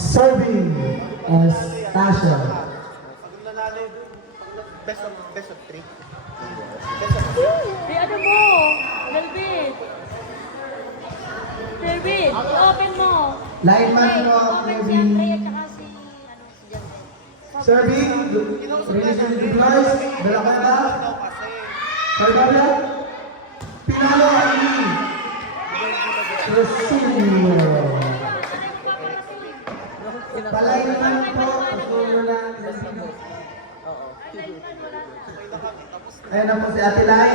Serving as Tasha. Best of 3. Di ano mo? Melvin. Melvin, i-open mo. Lineman mo, i-open si Melvin. Andrea tsaka si, si Jan. Serving, release and deploys, Balakanda, Barbara, Pinalo, Ali, Rosilio. Palineman po, patuloy na. Ayan na po si Ate Lai,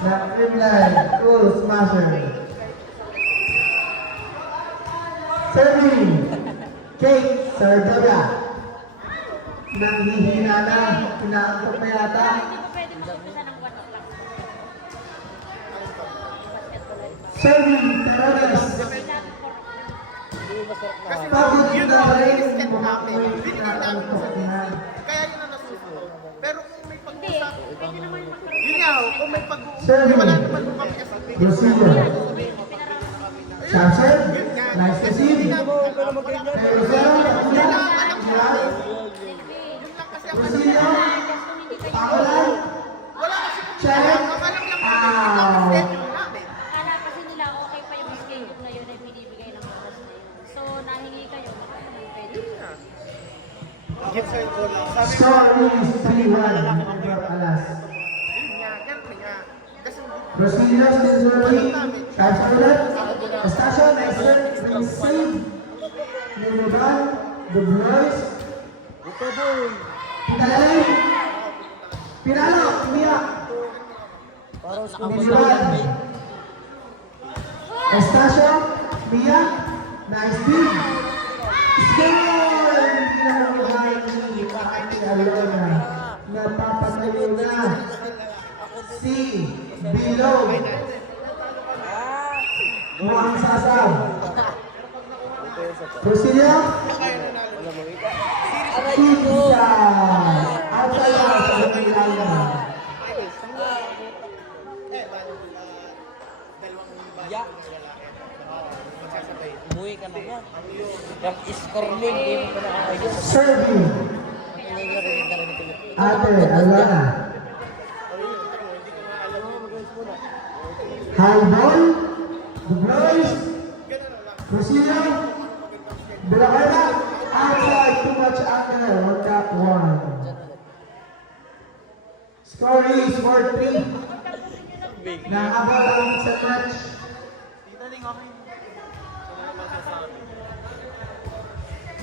na Creamline, Cool Smasher. Serving, Kate Sardoga. Nanghihina na, pinaantok na yata. Hindi mo pwedeng mag-umpisa ng 1 o'clock. Serving, Terones. Pagod na rin, pinaantok na. Kaya yun ang nasusunod. Pero kung may Hindi, pag-usap, pwede naman magkaroon. yun nga, kung may pag-uusap, Serving, wala naman kung kami as Rosilio. Samson, nice to see you. Rosero, Rosilio, Pangalan, wala kasi Check. alam lang namin schedule namin. Akala kasi nila okay pa yung schedule na yun ay binibigay ng oras na yun. So, nahingi kayo, baka naman pwede. Gibson ko lang. Sabi ko, Story 3-1 over Alas. yun nga, ganun nga. Kasi Rosilio, Sinzuri, Charles Station, Esther, Save, Niluban, The Boys, Pinalay, Pinalo, Mia, Niluban, Estasio, Mia, Nice Team, Score! Hindi na nabuhay ni Ate Alona, napapatayo na si Bilog, Mukhang Sasaw, Rosilio, Pizza, outside out sa Manila. Umuwi ka na ba? Yung score mo, hindi mo pa nakaayos. Serving, Ate Alona. High ball, the boys, Rosilio, Bilacana, outside, too much angle, on that one. Score is 4-3. Nakabal ang sa match.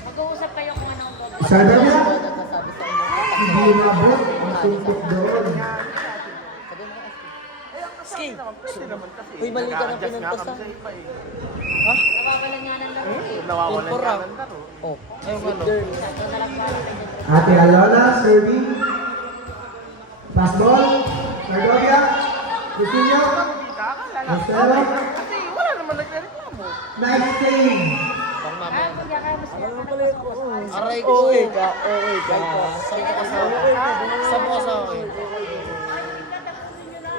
Mag-uusap kayo kung ano ang gagawin. Sabi niya, Nasasabi sa inyo. hindi mabot ang suntok doon. Ski! Uy, mali ka ng pinagpasa. Ha? Nawawalan nga ng laro. nawawalan Purpura. ka ng laro. Oh, Ayun ano. Ito na lang para kayo. Ate Alona, serving. Pass ball, Sardonia, Rosilio, Marcelo, Kasi wala naman nagreklamo. nice save. pang mamaya. Ah, kung kaya mas Aray ko. Okay ka. Saan mo ka sa akin? Saan mo ka sa akin?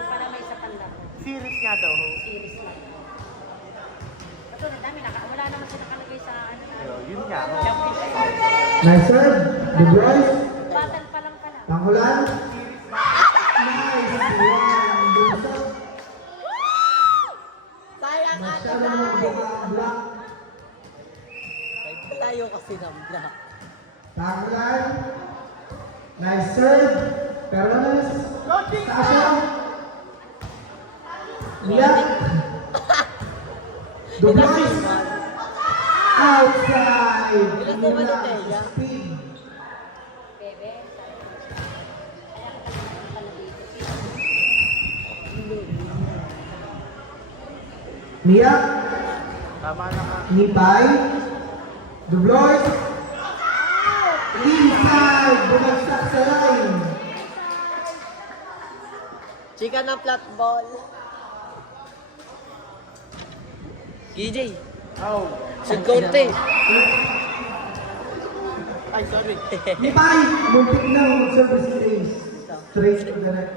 para may isa pang laro. Series nga daw. Series lang. Ito na dami, wala naman siya nakalagay sa ano. Yun nga. Nice serve, the boys, Battle pa lang pala. Pangulan. Nice one, Bunso. Sayang Masyado ang block. Tayo kasi ng black. Pangulan. Nice serve, Perones, Sasha, Liak, the boys, outside. Ilan po ba ni Teya? Speed. Bebe, kaya ka pala dito. Mia, Tama na nga. Nipay, Dubloy, inside, bumagsak sa line. Chika na flat ball. KJ, Oh. shoot konti. Ay, sorry. Nipay, muntik na mag-service race. Straight to the net.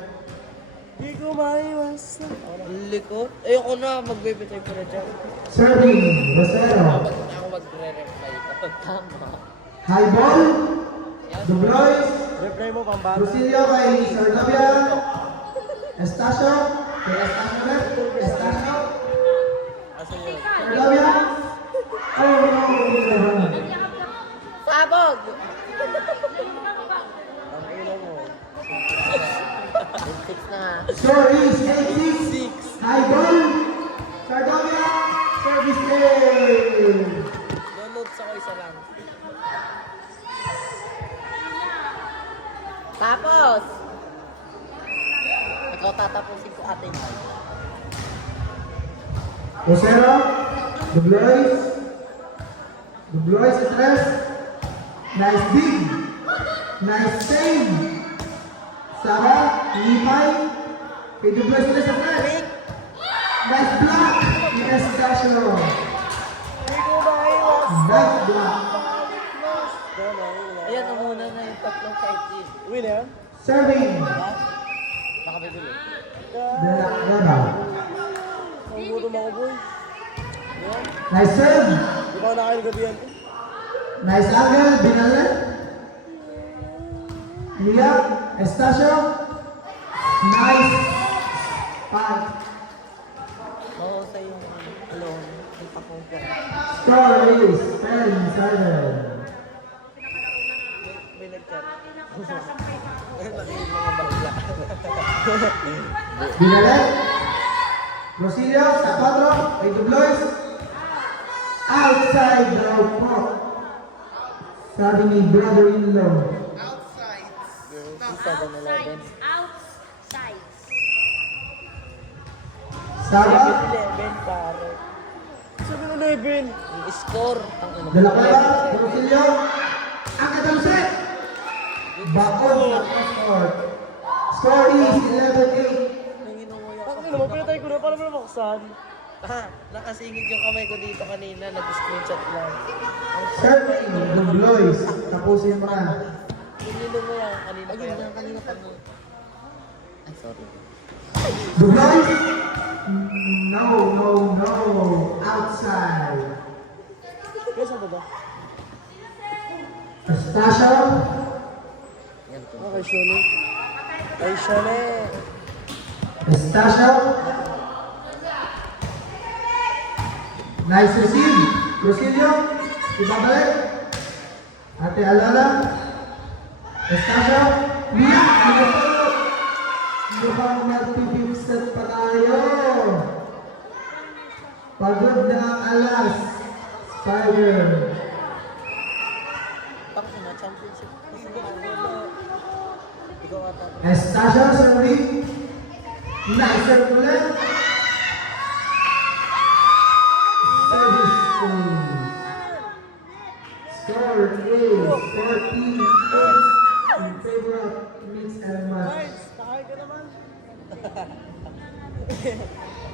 Hindi ko maiwasan. Ang likod. Ayoko na, magbibitay ko na dyan. Serving, Rosero. Ako magre-reply ka. Tama. High ball. Dublois. Replay mo, pambata. Rosilio kay Sardovia. Estacio. Kay Estacio na. Estacio. Asa yun? Sardovia. Oh, no. Sabog! Ang ilo mo. 6 na. Score is 8-6. High ball. Sardovia. Service game. Download sa ko isa lang. Tapos! Ikaw tatapusin ko ate mo. Rosero. Dublois. Dublois sa tres. Nice dig. Nice save. Sara. Limay. Kay Dublois ulit sa tres. Nice block. Ni Estacio. Nice block. Ayan, umuna na yung tatlong fighting. Uwi na yan? Serving. Baka bibili. Dala. Nagugutom ako, boy. Nice serve. Di ba ako nakain gabi yan? Nice angle. Binalan. Mia. Estacio. Nice. Five. Oo, sa yung alone. Yung pakong ko. Score is 10-7. May nag-chat. Laki yung mga bakla. Binalan. Rosilio sa 4. Kay Dublois. Outside daw po. Sabi ni brother-in-law. Outsides. Outsides. Saba. 11 pare. 7-11. Yung score. Ang ano. Dala ko lang. Rosilio. Ang katamset. Bakon sa court. Score is 11-8. Ang ilo mo, pinatay ko na. Paano mo namaksan? Nakasingit yung kamay ko dito kanina. Nag-screenshot lang. Serving. Dublois. Tapusin mo na. Pinilo mo yan. Kanina pa yan. Ayun, kanina pa mo. Ay, sorry. Dublois. No. Outside. Kaya saan ba ba? Estacio. Yan to. Kay Shone. Kay Shone. Estacio. Nice receive. Rosilio. Ibabalik. Ate Alala. Estacio. Mia. Mukhang magpipipsat pa tayo. Pagod na ang alas. Spider. Tapos na, championship. Ikaw ata. Estacio serving. Nice serve ulit. Service goal. Score is 14 points in favor of mix and match. Nakain ka naman.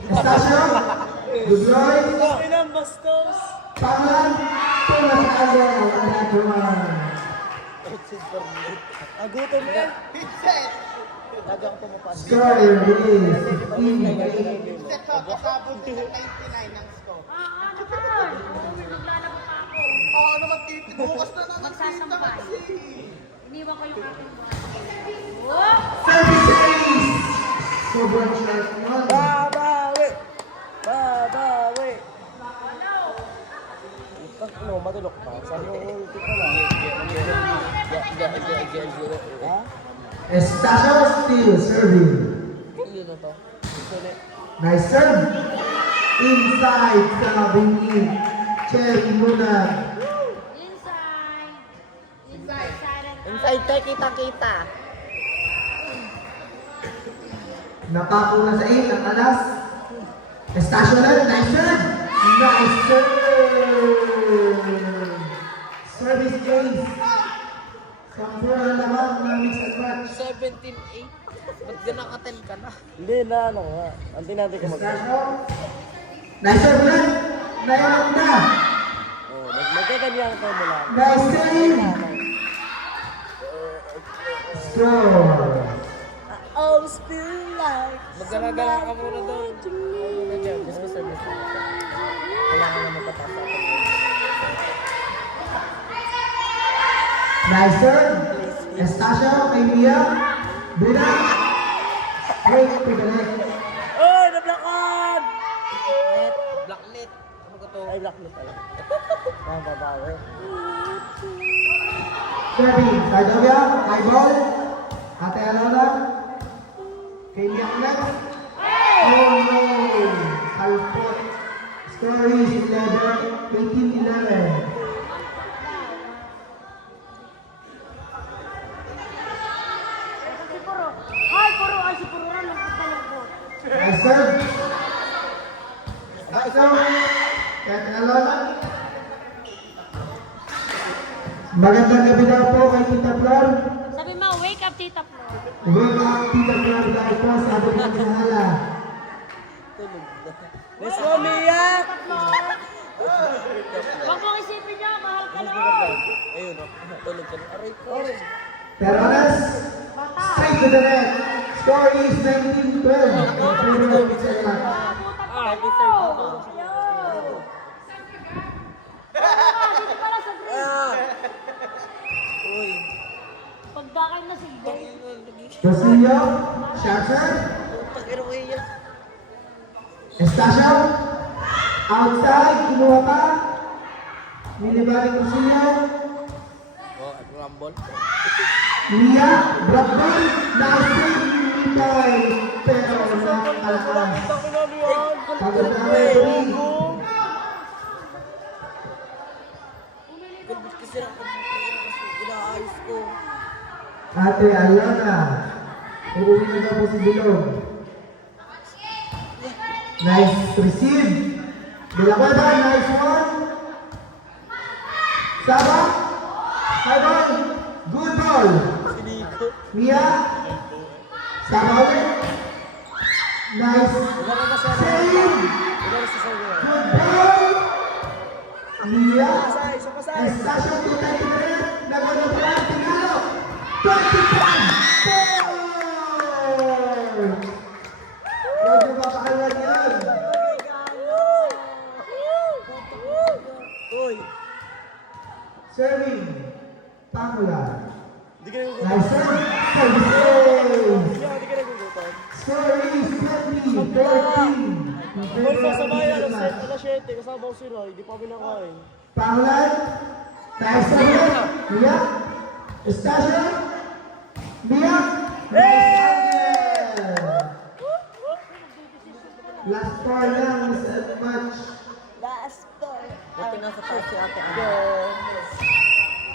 Estacio. Dublois. Okay lang, bastos. Panglan. Pumasalo ang natuman. Agutom ka. Tagang pumupan. Score is 15-8. Naglalaro pa ako. Ano magtitibukas na Magsasampay. Iniwan ko yung aking buhay. Service ace. Sobrang sharp naman. Babawi! Babawi! Itang ano, matulok pa. Sabi mo, ulti ka lang. Ha? Estacio still serving. Yun na to. Nice serve. Inside sabi ni Cherry Luna. Inside. Inside. Inside tayo, kita-kita. Napako na sa 8 ang alas. Estacio na. Nice serve. Nice serve. Service case. Sampura na naman ng mix and match. 17-8. Ba't ganang 10 ka na? Hindi na, ano nga. Antin natin kung mag- Estacio. Nice serve ulit. Nayanap na. Oh, magkaganyan ka mo lang. Nice save. Score. Always feel like Magdala-dala ka muna doon. Ano na dyan? Gusto ko service. Kailangan na magpatasa. Nice serve. Estacio kay Mia. Brina. Wait, pagalik. Oh, nablokan! Net. Blacklit. Ano ko to? Ay, blacklit pala. Ang babawi. Serving. Cardovia. High ball. Ate Alona. Kay Mia ulit. Oh no. Alpot. Score is 18-11. Si Puro. Ay, Puro. Ay, si Puro rin. Nagpapalungkot. Nice serve. Nice serve. Kay Ate Alona. Magandang gabi daw po kay Tita Flor. Sabi mo, wake up, Tita Flo. Wake up, Tita Flor, dahil po sabi ko ng Sahala. Let's go, Mia! Huwag mong isipin niya, mahal ka lang. Ayun, oh. Tulog ka na. Aray ko. Terones, straight to the net. Score is 19-12. Improvement sa ilan. Happy third. Dito pala sa green. Ah! Uy. Pagdakay na si Gay. Rosillo, Sharper, Putang ina ko yan. Estacio, outside, kinuha pa. Nilibalik Rosillo, Oh, rumble. Mia, block ball, na-save, Nitay, pero nakalakas. Pagod na referee. Kasi inaayos ko. Ate Alana, uuwi na daw po si Bilog. Nice receive. De La Cueva, nice one. Saba, high ball, good ball. Siniko. Mia, Saba ulit. Nice Wala ka sa save. Wala ka sa sayo. Good ball. Mia, Isa pa sa Estacio, tutay ko na rin. Nagano pa lang, tingalo. 25! Medyo papakalan yan. Uy. Serving, Pangula. Hindi ka nagugutom. Nice serve, service. Hindi ka nagugutom. Score is 20-14. Hoy, sasabay alas 7 kasama ko si Roy. Di pa kami nakain. Pangulan, nice serve. Mia, Estacio, Mia, nice serve. Last score lang sa match. Buti nga sa taas si ate.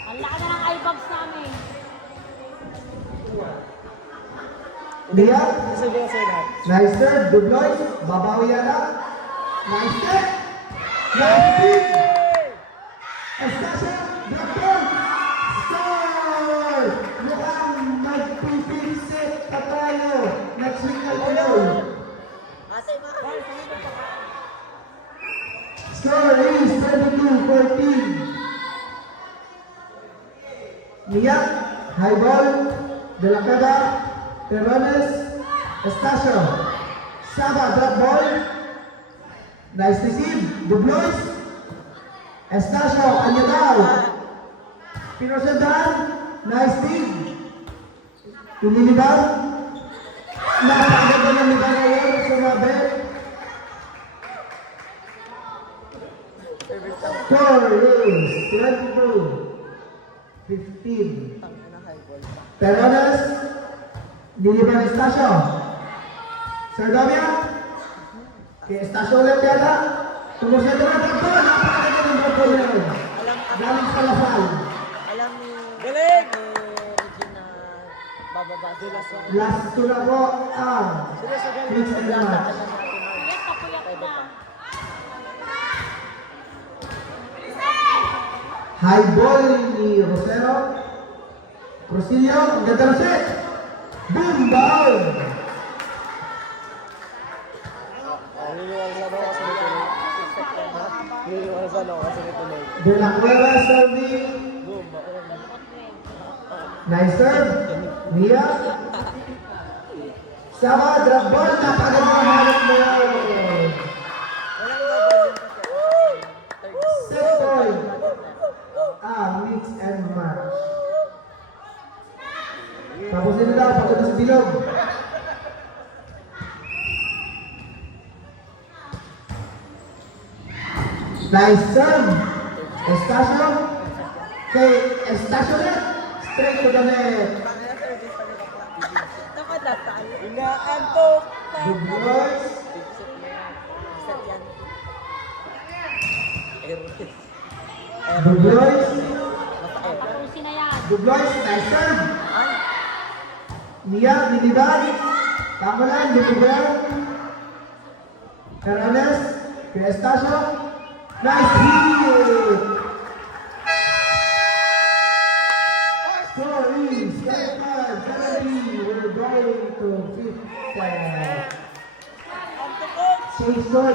Ang laki na ng eye-bags namin. Mia, Isa ba sa lahat? nice serve, Dubloy, babawi yata. Nice serve, nice serve. Estacio, drop ball, score! Mukhang magpipinsit pa tayo. Next week na tayo. Ate, mahal. Score is 22-14. Mia, high ball, De La Cueva, Terones, Estacio, Saba, drop ball, nice receive, Dublois, Estacio, kanya daw, Pinosedan, nice dig, Pinilibaw, napakaganda ng liba ngayon, sumabit, score is 22-15. Terones, Diliban Estacio. Sardamia, kay Estacio ulit yata. Tumusay na ng takbo, napakaganda ng takbo na yun. Galing sa Lasal. Alam ni... Galing! Regina, bababa sila sa... Last two na po ang Sila sa galing. mix and match. Puyat na puyat na. High ball ni Rosero. Crucillo, ang ganda na set. Boom, ball! Niniwala sa ako kasi nituloy. Niniwala sa ako kasi nituloy. De La Cueva serving. Boom! Nice serve. Mia. Sama, drop ball. Napaganda ng hanap mo yun. Walang gagawin kasi. Set point. Mix and match. sa bilog. Nice serve. Estacio. Okay, Estacio net. Straight to the net. Inaantok. Good boys. Good boys. Tapusin na yan. Good boys. Nice serve. Niyak, nilibad. Tama lang, nilibad. Perales. Kay Estacio. Nice hit. Score is 75-70. We're going to fifth. Change score.